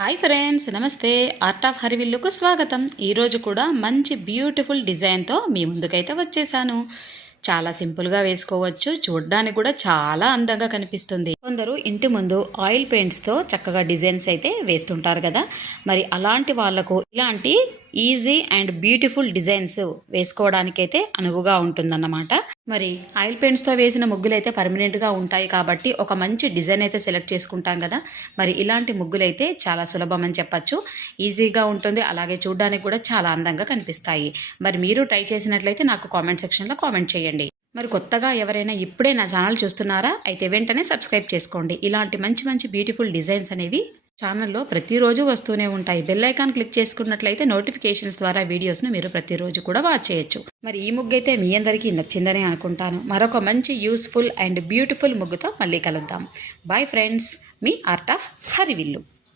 Hi friends, నమస్తే. Art of హరివిల్లుకు స్వాగతం. ఈరోజు కూడా మంచి బ్యూటిఫుల్ డిజైన్తో మీ ముందుకైతే వచ్చేసాను. చాలా సింపుల్గా వేసుకోవచ్చు, చూడడానికి కూడా చాలా అందంగా కనిపిస్తుంది. కొందరు ఇంటి ముందు ఆయిల్ పెయింట్స్తో చక్కగా డిజైన్స్ అయితే వేస్తుంటారు కదా, మరి అలాంటి వాళ్లకు ఇలాంటి ఈజీ అండ్ బ్యూటిఫుల్ డిజైన్స్ వేసుకోవడానికైతే అనువుగా ఉంటుందన్నమాట. మరి ఆయిల్ పెయింట్స్తో వేసిన ముగ్గులు అయితే పర్మనెంట్గా ఉంటాయి కాబట్టి ఒక మంచి డిజైన్ అయితే సెలెక్ట్ చేసుకుంటాం కదా. మరి ఇలాంటి ముగ్గులు అయితే చాలా సులభం అని చెప్పచ్చు, ఈజీగా ఉంటుంది, అలాగే చూడడానికి కూడా చాలా అందంగా కనిపిస్తాయి. మరి మీరు ట్రై చేసినట్లయితే నాకు కామెంట్ సెక్షన్లో కామెంట్ చేయండి. మరి కొత్తగా ఎవరైనా ఇప్పుడే నా ఛానల్ చూస్తున్నారా అయితే వెంటనే సబ్స్క్రైబ్ చేసుకోండి. ఇలాంటి మంచి మంచి బ్యూటిఫుల్ డిజైన్స్ అనేవి ఛానల్లో ప్రతిరోజు వస్తూనే ఉంటాయి. బెల్ ఐకాన్ క్లిక్ చేసుకున్నట్లయితే నోటిఫికేషన్స్ ద్వారా వీడియోస్ను మీరు ప్రతిరోజు కూడా వాచ్ చేయొచ్చు. మరి ఈ ముగ్గు అయితే మీ అందరికీ నచ్చిందని అనుకుంటాను. మరొక మంచి యూస్ఫుల్ అండ్ బ్యూటిఫుల్ ముగ్గుతో మళ్ళీ కలుద్దాం. Bye friends, me art of Harivillu.